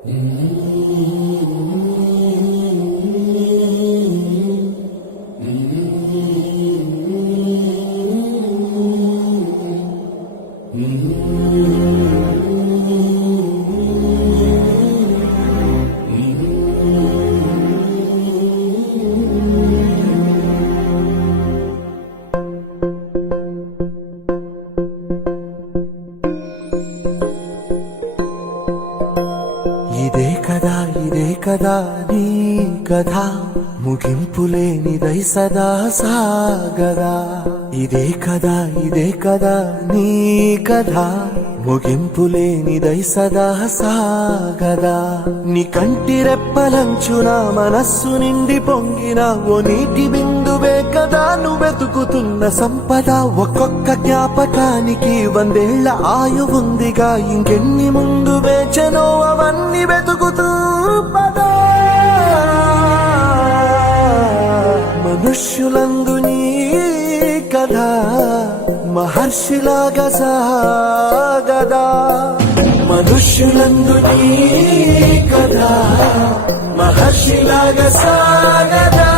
ఇదే కదా నీ కథ ముగింపులేనిదై సదా సాగదా. ఇదే కదా నీ కథ ముగింపులేనిదై సదా సాగదా. నీ కంటి రెప్పలంచున మనస్సు నిండి పొంగిన ఓ నీటి బిందువే కదా నువ్వెతుకుతున్న సంపద. ఒక్కొక్క జ్ఞాపకానికి 100 ఏళ్ల ఆయువుందిగా, ఇంకెన్ని ముందు వేచనో అవన్నీ వెతుకుతూ పదా. మనుష్యులందు నీ కథ మహర్షిలాగా సాగదా. మనుష్యులందు నీ కథ మహర్షిలాగా సాగదా.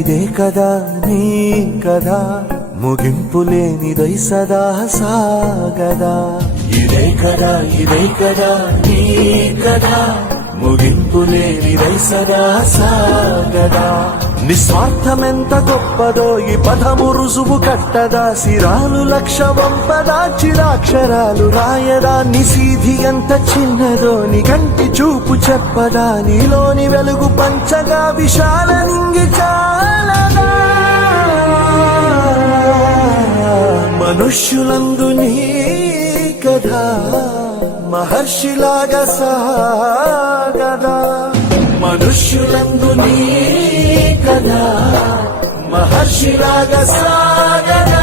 ఇదే కదా నీ కథ ముగింపులేనిదై సదా సాగదా. ఇదే కదా నీ కథ ముగింపులేనిదై సదా సాగదా. నిస్వార్థమెంత గొప్పదో ఈ పదము రుజువు కట్టదా. సిరాలు లక్ష వంపదా, చిరాక్షరాలు రాయదా. నిశీధి ఎంత చిన్నదో నీ కంటి చూపు చెప్పదా. నీలోని వెలుగు పంచగా విశాల నింగి చాలదా. మనుష్యులందు నీ కథ మహర్షిలాగా సాగదా. మనుష్యులందు నీ కథ మహర్షిలాగా సాగదా.